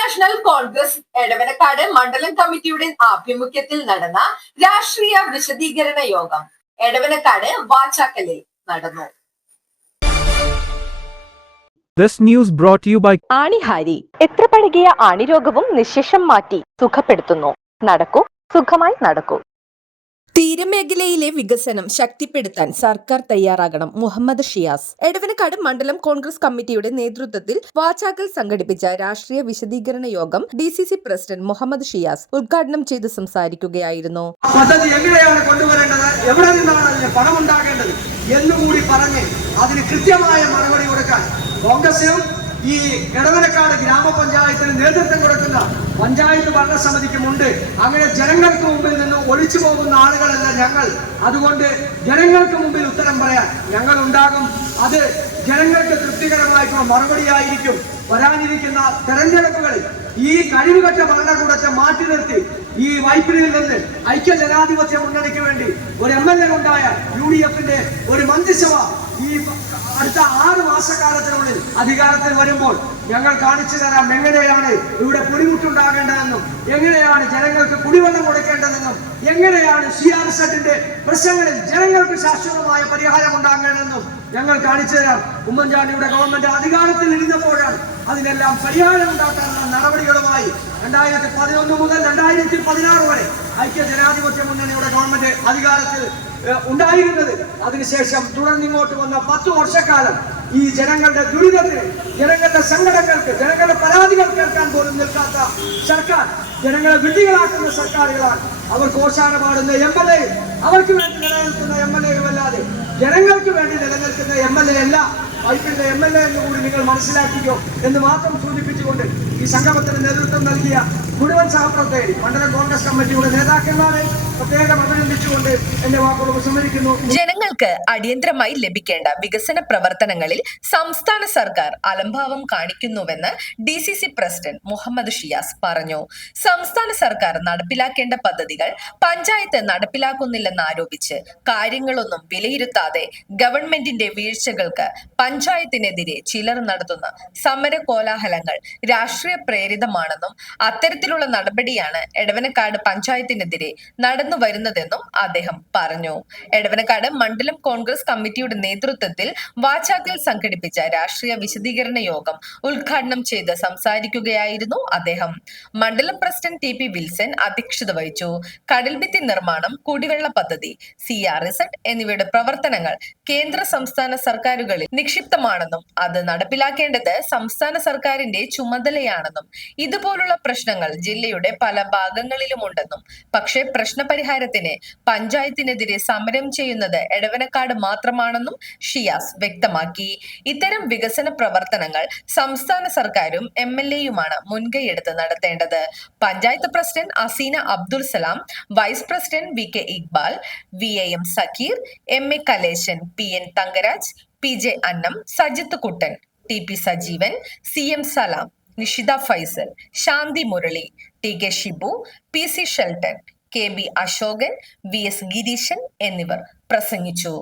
National Congress Edavanakkad മണ്ഡലം കമ്മിറ്റിയുടെ ആഭിമുഖ്യത്തിൽ നടന്ന രാഷ്ട്രീയ വിശദീകരണ യോഗം എടവനക്കാട് വാച്ചാക്കലിൽ നടന്നു. This news brought to you by ആണിഹാരി. എത്ര പഴകിയ ആണിരോഗവും നിശേഷം മാറ്റി സുഖപ്പെടുത്തുന്നു. നടക്കൂ, സുഖമായി നടക്കൂ. തീരമേഖലയിലെ വികസനം ശക്തിപ്പെടുത്താൻ സർക്കാർ തയ്യാറാകണം. മുഹമ്മദ് ഷിയാസ്. എടവനക്കാട് മണ്ഡലം കോൺഗ്രസ് കമ്മിറ്റിയുടെ നേതൃത്വത്തിൽ വാച്ചാക്കൽ സംഘടിപ്പിച്ച രാഷ്ട്രീയ വിശദീകരണ യോഗം DCC പ്രസിഡന്റ് മുഹമ്മദ് ഷിയാസ് ഉദ്ഘാടനം ചെയ്ത് സംസാരിക്കുകയായിരുന്നു. പദ്ധതി എങ്ങനെയാണ് കൊണ്ടുവരേണ്ടത്, എവിടെ നിന്നാണ് അതിന് പണം ഉണ്ടാകേണ്ടത് എന്നുകൂടി പറഞ്ഞ് അതിന് കൃത്യമായ മറുപടി കൊടുക്കാൻ കോൺഗ്രസിനും ഈ എടവനക്കാട് ഗ്രാമപഞ്ചായത്തിന് നേതൃത്വം കൊടുക്കുന്ന പഞ്ചായത്ത് ഭരണസമിതിക്കുമുണ്ട്. അങ്ങനെ ജനങ്ങൾക്ക് മുമ്പിൽ നിന്ന് ഒളിച്ചു പോകുന്ന ആളുകളല്ല ഞങ്ങൾ. അതുകൊണ്ട് ജനങ്ങൾക്ക് മുമ്പിൽ ഉത്തരം പറയാൻ ഞങ്ങൾ ഉണ്ടാകും. അത് ജനങ്ങൾക്ക് തൃപ്തികരമായിട്ടുള്ള മറുപടിയായിരിക്കും. വരാനിരിക്കുന്ന തെരഞ്ഞെടുപ്പുകളിൽ ഈ കഴിവുകെട്ട ഭരണകൂടത്തെ മാറ്റി നിർത്തി ഈ വൈപ്പിനിൽ നിന്ന് ഐക്യ ജനാധിപത്യ മുന്നണിക്ക് വേണ്ടി ഒരു MLA ഉണ്ടായ UDF-ന്റെ ഒരു മന്ത്രിസഭ ഈ അടുത്ത 6 മാസക്കാലത്തിനുള്ളിൽ അധികാരത്തിൽ വരുമ്പോൾ ഞങ്ങൾ കാണിച്ചു തരാം എങ്ങനെയാണ് ഇവിടെ കുടിമുട്ടുണ്ടാകേണ്ടതെന്നും എങ്ങനെയാണ് ജനങ്ങൾക്ക് കുടിവെള്ളം കൊടുക്കേണ്ടതെന്നും എങ്ങനെയാണ് CRZ-ന്റെ പ്രശ്നങ്ങളിൽ ജനങ്ങൾക്ക് ശാശ്വതമായ പരിഹാരം ഉണ്ടാകേണ്ടതെന്നും ഞങ്ങൾ കാണിച്ചു തരാം. ഉമ്മൻചാണ്ടിയുടെ ഗവൺമെന്റ് അധികാരത്തിൽ ഇരുന്നപ്പോഴാണ് അതിനെല്ലാം പരിഹാരം ഉണ്ടാക്കാനുള്ള നടപടികളുമായി 2011 മുതൽ 2016 വരെ ഐക്യ ജനാധിപത്യ മുന്നണിയുടെ ഗവൺമെന്റ് അധികാരത്തിൽ ഉണ്ടായിരുന്നത്. അതിനുശേഷം തുടർന്നിങ്ങോട്ട് വന്ന 10 വർഷക്കാലം ഈ ജനങ്ങളുടെ ദുരിതത്തിന്, ജനങ്ങളുടെ സങ്കടങ്ങൾക്ക്, ജനങ്ങളുടെ പരാതികൾ കേൾക്കാൻ പോലും നിൽക്കാത്ത സർക്കാർ, ജനങ്ങളെ വിഡ്ഢികളാക്കുന്ന സർക്കാരുകളാണ്. അവർക്ക് ഓശാന പാടുന്ന MLA, അവർക്ക് വേണ്ടി നിലനിൽക്കുന്ന MLA-കളല്ലാതെ ജനങ്ങൾക്ക് വേണ്ടി നിലനിൽക്കുന്ന MLA അല്ല. വൈപ്പിന്റെ MLA എന്ന് കൂടി നിങ്ങൾ മനസ്സിലാക്കിക്കോ എന്ന് മാത്രം സൂചിപ്പിച്ചുകൊണ്ട് ഈ സംഗമത്തിന് നേതൃത്വം നൽകിയ മുഴുവൻ സഹപ്രവർത്തകരെ മണ്ഡലം കോൺഗ്രസ് കമ്മിറ്റിയുടെ നേതാക്കന്മാരെ പ്രത്യേകം അഭിനന്ദിച്ചുകൊണ്ട് എന്റെ വാക്കുകൾ ഉപസംഹരിക്കുന്നു. ജനങ്ങൾക്ക് അടിയന്തരമായി ലഭിക്കേണ്ട വികസന പ്രവർത്തനങ്ങളിൽ സംസ്ഥാന സർക്കാർ അലംഭാവം കാണിക്കുന്നുവെന്ന് DCC പ്രസിഡന്റ് മുഹമ്മദ് ഷിയാസ് പറഞ്ഞു. സംസ്ഥാന സർക്കാർ നടപ്പിലാക്കേണ്ട പദ്ധതികൾ പഞ്ചായത്ത് നടപ്പിലാക്കുന്നില്ലെന്ന് ആരോപിച്ച് കാര്യങ്ങളൊന്നും വിലയിരുത്താതെ ഗവൺമെന്റിന്റെ വീഴ്ചകൾക്ക് പഞ്ചായത്തിനെതിരെ ചിലർ നടത്തുന്ന സമര കോലാഹലങ്ങൾ രാഷ്ട്രീയ പ്രേരിതമാണെന്നും അത്തരത്തിലുള്ള നടപടിയാണ് എടവനക്കാട് പഞ്ചായത്തിനെതിരെ നടന്നു വരുന്നതെന്നും അദ്ദേഹം പറഞ്ഞു. എടവനക്കാട് മണ്ഡലം കോൺഗ്രസ് കമ്മിറ്റിയുടെ നേതൃത്വത്തിൽ വാച്ചാക്കൽ സംഘടിപ്പിച്ച രാഷ്ട്രീയ വിശദീകരണ യോഗം ഉദ്ഘാടനം ചെയ്ത് സംസാരിക്കുകയായിരുന്നു അദ്ദേഹം. മണ്ഡലം പ്രസിഡന്റ് TP വിൽസൺ അധ്യക്ഷത വഹിച്ചു. കടൽഭിത്തി നിർമ്മാണം, കുടിവെള്ള പദ്ധതി, CRZ എന്നിവയുടെ പ്രവർത്തനങ്ങൾ കേന്ദ്ര സംസ്ഥാന സർക്കാരുകളിൽ നിക്ഷിപ്തമാണെന്നും അത് നടപ്പിലാക്കേണ്ടത് സംസ്ഥാന സർക്കാരിന്റെ ചുമതലയാണെന്നും ഇതുപോലുള്ള പ്രശ്നങ്ങൾ ജില്ലയുടെ പല ഭാഗങ്ങളിലുമുണ്ടെന്നും പക്ഷേ പ്രശ്നപരിഹാരത്തിന് പഞ്ചായത്തിനെതിരെ സമരം ചെയ്യുന്നത് എടവനക്കാട് മാത്രമാണെന്നും ഷിയാസ് വ്യക്തമാക്കി. ഇത്തരം വികസന പ്രവർത്തനങ്ങൾ സംസ്ഥാന സർക്കാരും MLA-യുമാണ് മുൻകൈയെടുത്ത് നടത്തേണ്ടത്. Panchayat president Aseena Abdul Salam, vice president VK Iqbal, VAM Zakir, MA Kaleshan, PN Thankaraj, PJ Annam, Sajith കുട്ടൻ, TP സജീവൻ, CM സലാം, നിഷിത ഫൈസൽ, ശാന്തി Murali, TK Shibu, PC Shelton, KB Ashokan, VS Gireesan എന്നിവർ പ്രസംഗിച്ചു.